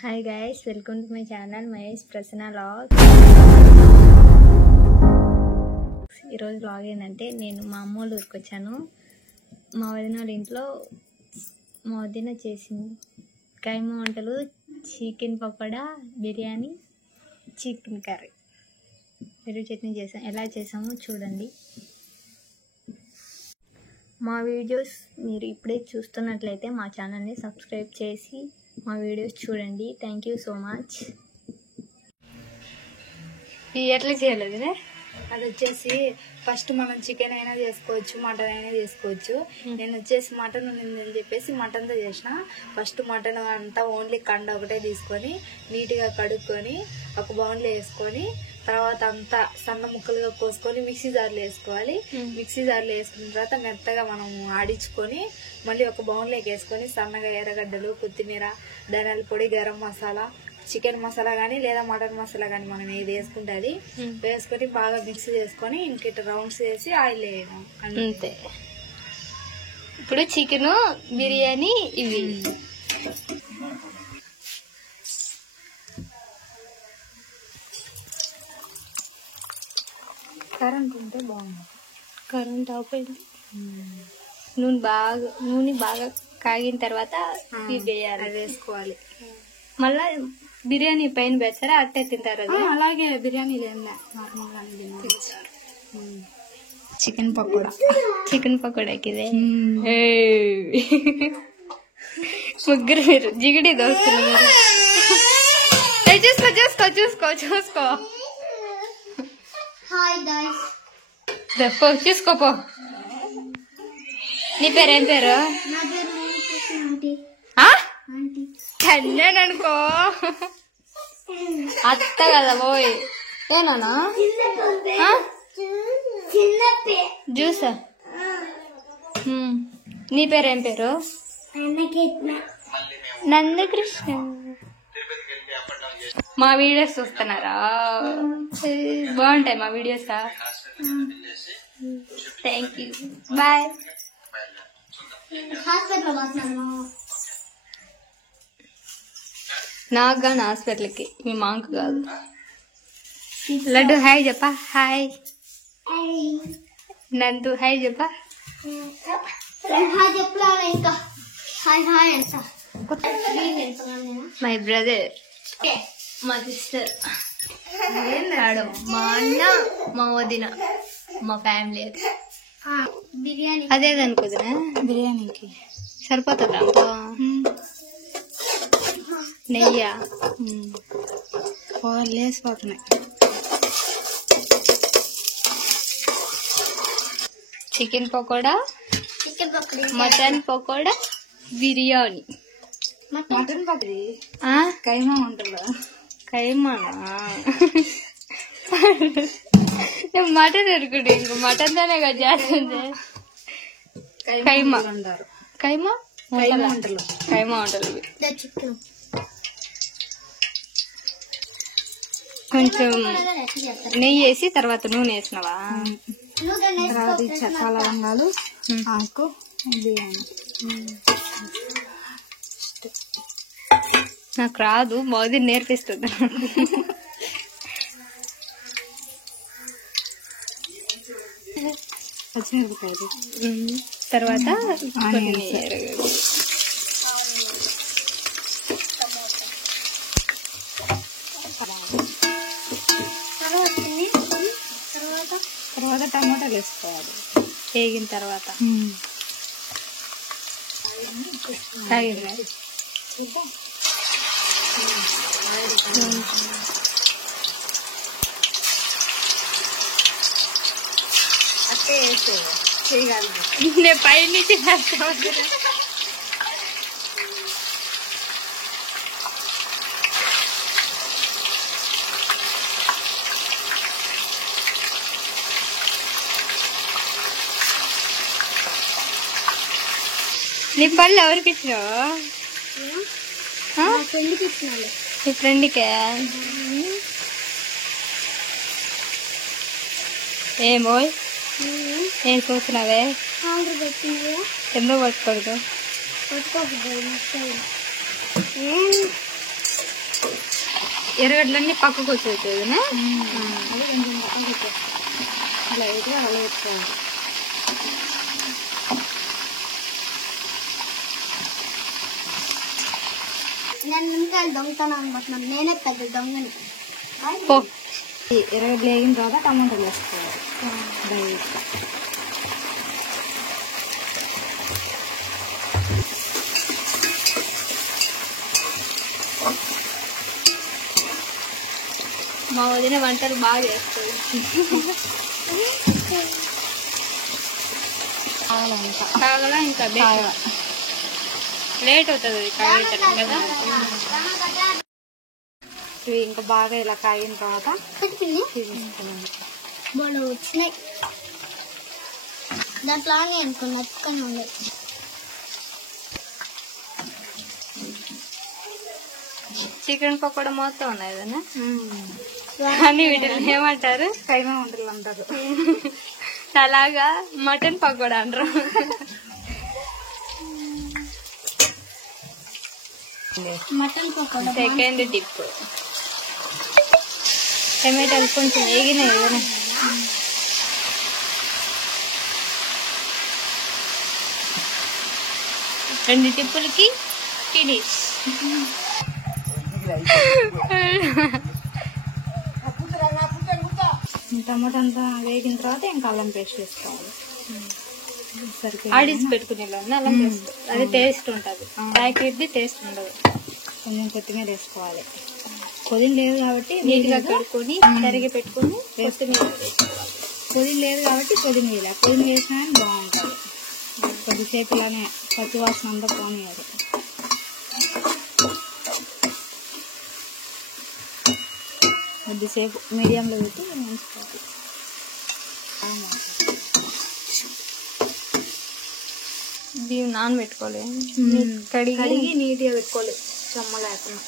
Hi guys, welcome to my channel Mahesh Prasanna vlog. ఈరోజు vlog ఏంటంటే నేను మా అమ్మ వాళ్ళ ఊరికి వచ్చాను. మా వదిన వాళ్ళ ఇంట్లో మా వదిన చేసింది కైమా వంటలు, chicken pakoda, biryani, chicken curry, పెరుగు చట్నీ చేసాం. ఎలా చేసామో చూడండి. మా వీడియోస్ మీరు ఇప్పుడే చూస్తున్నట్లయితే మా ఛానల్ని సబ్స్క్రైబ్ చేసి మా వీడియోస్ చూడండి. Thank you so much. ఎట్లా చేయలేదు? అది వచ్చేసి ఫస్ట్ మనం చికెన్ అయినా చేసుకోవచ్చు, మటన్ అయినా చేసుకోవచ్చు. నేను వచ్చేసి మటన్ ఉందని చెప్పేసి మటన్తో చేసిన. ఫస్ట్ మటన్ అంతా ఓన్లీ కండ ఒకటే తీసుకొని నీట్గా కడుక్కొని ఒక బౌన్లో వేసుకొని తర్వాత అంతా సన్న ముక్కలుగా కోసుకొని మిక్సీ జార్లో వేసుకోవాలి. మిక్సీ జార్లో వేసుకున్న తర్వాత మెత్తగా మనం ఆడించుకొని మళ్ళీ ఒక బౌన్లోకి వేసుకొని సన్నగా ఎర్రగడ్డలు, కొత్తిమీర, ధనియాల పొడి, గరం మసాలా, చికెన్ మసాలా కానీ లేదా మటన్ మసాలా కానీ మనం ఏది వేసుకుంటే అది వేసుకొని బాగా మిక్స్ చేసుకొని ఇంక రౌండ్స్ వేసి ఆయిల్ వేయడం అంతే. ఇప్పుడు చికెన్, బిర్యానీ ఇవి కరెంట్ ఉంటే బాగుంది. కరెంట్ ఆపోయింది. నూనె బాగా కాగిన తర్వాత వేయాలి, అది వేసుకోవాలి. మళ్ళా బిర్యానీ పైన వేస్తారా అట్టే తింటారు? అది అలాగే బిర్యానీలు ఏం నార్మల్గా చికెన్ పకోడా. చికెన్ పకోడాకి ఇదే ముగ్గురు మీరు జిగిడి దోస్తులు మీరు. చూసుకో చూసుకో చూసుకో చూసుకో చూసుకోపో. నీ పేరేం పేరు? కన్నాను అనుకో, అత్త కదా పోయి. ఏనా జ్యూసా? నీ పేరేం పేరు? నందకృష్ణ. మా వీడియోస్ చూస్తున్నారా? బాగుంటాయి మా వీడియోస్. Thank you, bye. నాకు కానీ హాస్పిటల్కి, మీ మాకు కాదు. లడ్డు హాయ్ చెప్పా. హాయ్ నందు హాయ్ చెప్పా. మై బ్రదర్, మా సిస్టర్, మేడం, మా అన్న, మా వదిన, మా ఫ్యామిలీ. బిర్యానీ అదేదనుకోదనా? బిర్యానీకి సరిపోతుందా? నెయ్యా లేసిపోతున్నాయి. Chicken pakoda, mutton pakoda, biryani. Mutton pakodi keema ఉంటుందా? కైమానా? మటన్ అనుకుంటే ఇంకో మటన్ తోనే కదా చేస్తుంది. కైమా అంటారు. కైమా వంటలు. కైమా వంటలు. కొంచెం నెయ్యి వేసి తర్వాత నూనె వేసినవా? చెక్క లవంగాలు, ఆకు, బిర్యానీ. నాకు రాదు, మోదీ నేర్పిస్తుంది. పచ్చిమిరపకాయలు తర్వాత తర్వాత టమాటాలు వేసుకోవాలి. వేగిన తర్వాత అట్టే వేసే చేయగలి. నేను పై నుంచి వేస్తాను. నీ పళ్ళు ఎవరికి ఇచ్చినావు? నీ ఫ్రెండ్కే. ఏమో ఏం చూస్తున్నావే? ఎందుకు పట్టుకోడు? ఎర్రగడ్డలన్నీ పక్కకు వచ్చేది అది కొంచెం పక్కన పెట్టేస్తాం. లైట్గా అలా పెట్టుకోవాలి. నేను ఇంకా దొంగతనం అనుకుంటున్నాను. నేనే పెద్ద దొంగని. ఎర్రగడ్డలు వేగిన తర్వాత టమాటాలు వేసుకోవాలి. రైట్. మా వదిన వంటలు బాగా చేస్తుంది. కాగలా ఇంకా లేట్ అవుతుంది కాగేటట్టు కదా. ఇవి ఇంకా బాగా ఇలా కాగిన తర్వాత బోలో వచ్చినాయి. దాంట్లో అనుకో నచ్చుకొని ఉంది. చికెన్ పకోడా మొత్తం ఉన్నాయి కదా. అన్ని వీటిని ఏమంటారు? కైమా వంటలు అంటారు. అలాగా మటన్ పకోడా అంటారు. మటన్ పకోడా సెకండ్ టిప్, టమాటాలు కొంచెం వేగినాయి కదా. రెండు టిప్పులకి ఫినిష్. టమాటా అంతా వేగిన తర్వాత ఇంకా అల్లం పేస్ట్ వేసుకోవాలి. ఆడిస్ పెట్టుకునే అల్లం పేస్ట్, అది టేస్ట్ ఉంటుంది. ప్యాకెట్ది టేస్ట్ ఉండదు. కొంచెం కొత్తిమీర వేసుకోవాలి. పుదీన లేదు కాబట్టి నీట్గా కడుక్కొని తరిగి పెట్టుకొని కొత్తిమీర వేసుకోవాలి. పుదీన లేదు కాబట్టి పుదీన వేయాలి. పుదీన వేసినా బాగుంటుంది. కొద్దిసేపు ఇలానే పచ్చివాసన అంతా పోనీయాలి. కొద్దిసేపు మీడియంలో పెట్టి మంచిపోతుంది. బియ్యం నానబెట్టుకోవాలి. కడిగి నీట్గా పెట్టుకోవాలి, చెమ్మ లేకుండా.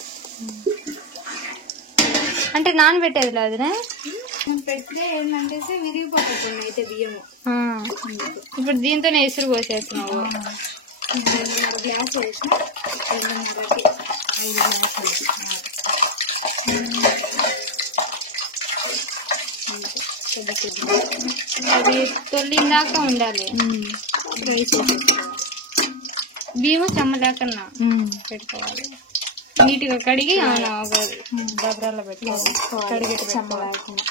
అంటే నానబెట్టేది లేదునే పెడితే ఏంటంటే విరిగిపోతుంది అయితే బియ్యము. ఇప్పుడు దీంతోనే ఎసురు పోసేస్తున్నావు. 2.5 గ్లాస్ వేసిన 2.5కి 5 గ్లాసులు. అది తొలిందాకా ఉండాలి. బియ్యం చెమ్మ లేకన్నా పెట్టుకోవాలి. నీట్గా కడిగి డబ్బరాల్లో పెట్టుకోవాలి. కడిగి చెమ్మ లేకుండా.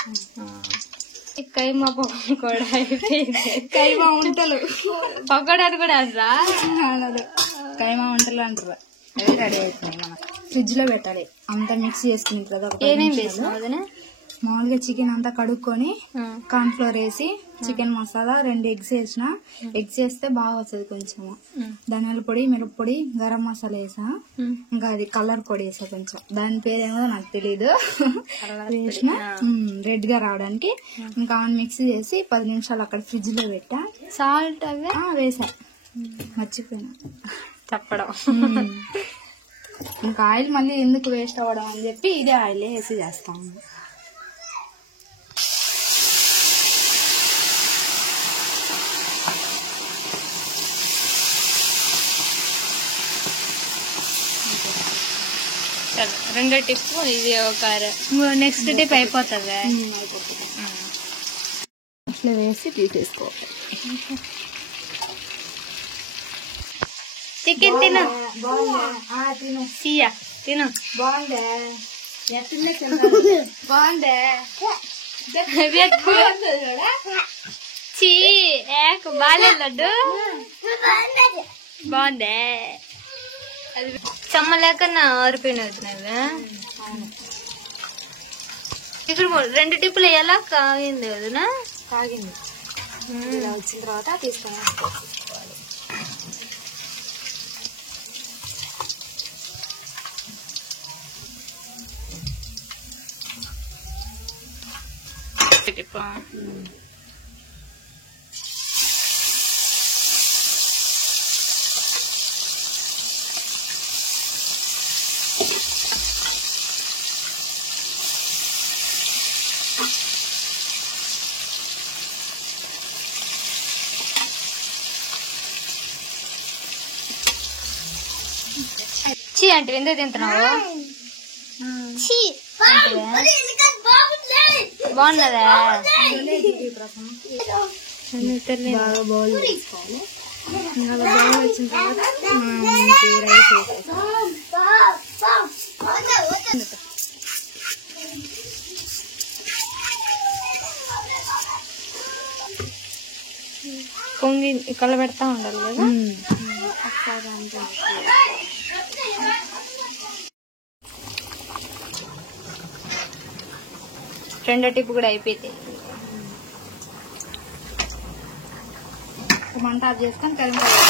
కైమా పకోడా అయిపోయింది. కైమా వంటలు పకోడాలు కూడా అంటారా? అనదు, కైమా వంటలు అంటారు. అవి రెడీ అవుతున్నాయి. మనం ఫ్రిడ్జ్ లో పెట్టాలి. అంతా మిక్స్ చేసుకుని కదా. ఏమేమి వేసినావు వదినా? మామూలుగా చికెన్ అంతా కడుక్కొని కార్న్ ఫ్లోర్ వేసి చికెన్ మసాలా 2 ఎగ్స్ వేసిన. ఎగ్స్ వేస్తే బాగా వస్తుంది. కొంచెం ధనియాల పొడి, మిరప్పొడి, గరం మసాలా వేసా. ఇంకా అది కలర్ పొడి వేసా కొంచెం. దాని పేరేమో నాకు తెలీదు. వేసిన రెడ్ గా రావడానికి. ఇంకా మిక్స్ చేసి 10 నిమిషాలు అక్కడ ఫ్రిడ్జ్ లో పెట్టా. సాల్ట్ అవే వేసా, మర్చిపోయినా చెప్పడం. ఇంకా ఆయిల్ మళ్ళీ ఎందుకు వేస్ట్ అవ్వడం అని చెప్పి ఇదే ఆయిల్ వేసి చేస్తాము. రెండో టిప్ ఇది. ఒక నెక్స్ట్ టిప్ అయిపోతుంది. అట్లా వేసి తీసేసుకోవాలి. చికెన్ తిను. తిను సియా తిను. బాగుందే. బాగుందే. చీ బాలే లడ్డు బాగుందే. అది చెమ్మలేక నా ఆరిపోయిన అవుతున్నాయి. ఇక్కడ 2 టిప్పులు వేయాలా? కాగింది వదినా? కాగింది. ఇలా వచ్చిన తర్వాత తీసుకొని టిప్పు. చీ అంటే ఎందుకు తింటున్నావు? బాగున్నదా? బాగా బౌల్ తీసుకోవాలి. ఇంకా బౌల్ వచ్చిన తర్వాత మనకి రైస్ వేసేసుకోవాలి. పొంగి కళ్ళ పెడతా ఉండాలి కదా. రెండో టిప్పు కూడా అయిపోయింది. మంట ఆఫ్ చేసుకొని కరివేపాకు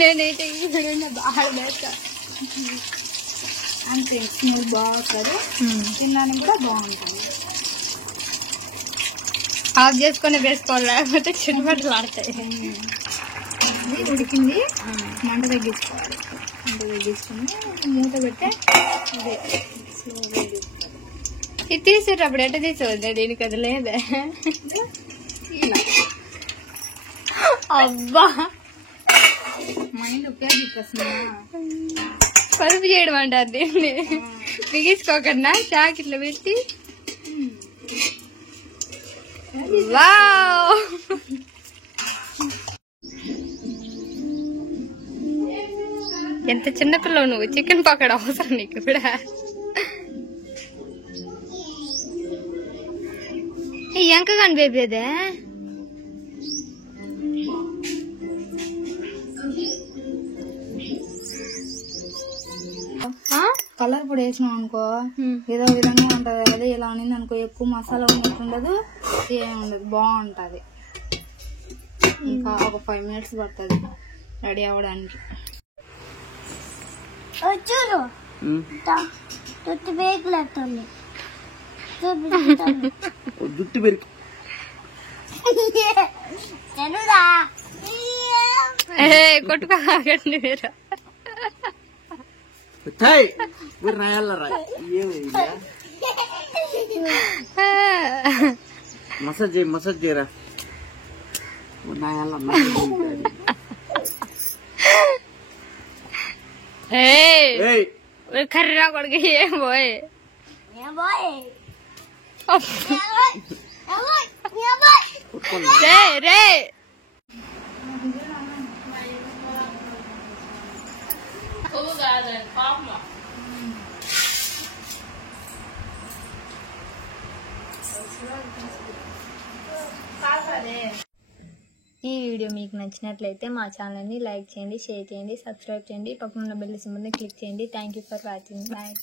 నేనైతే బాగా పెడతా. అంతే స్మెల్ బాగుంటుంది, తినడానికి కూడా బాగుంటుంది. ఆఫ్ చేసుకొని వేసుకోవాలి, లేకపోతే చిన్నపట్లు ఆడతాయి. ఇది ఉడికింది, మంట తగ్గించుకోవాలి. మంట తగ్గించుకొని మూత పెట్టి ఇది తీసేటప్పుడు ఎట్ట తీసుకోవద్దా? దీనికి అది లేదా? అబ్బా మైండ్ ఉపయోగిస్తున్నా. కలుపు చేయడం అంటారు దీన్ని. బిగించుకోకుండా చాక్ ఇట్లా పెట్టి. వావ్ ఎంత చిన్నపిల్లవు నువ్వు. చికెన్ పకోడా అవసరం నీకు కూడా. ఎంక కాని బేబీ అదే. కలర్ పొడి వేసినాం అనుకో ఏదో విధంగా ఉంటది కదా. ఇలా ఉన్నింది అనుకో, ఎక్కువ మసాలా ఉన్నట్టు ఉండదు, ఏమి ఉండదు, బాగుంటది. ఇంకా ఒక 5 minutes పడుతుంది రెడీ అవ్వడానికి. చూడు తొట్టి బేకులేస్తుంది. జుట్టు పెరికి కొట్టుకోకండి మీరు. మీరు రాయాలరా మసాజ్ చేయరా నాయాల కర్రా కొడుకు ఏం పోయి రే. ఈ వీడియో మీకు నచ్చినట్లయితే మా ఛానల్ని లైక్ చేయండి, షేర్ చేయండి, సబ్స్క్రైబ్ చేయండి, పక్కన ఉన్న బెల్ సింబల్ని క్లిక్ చేయండి. Thank you for watching. Bye.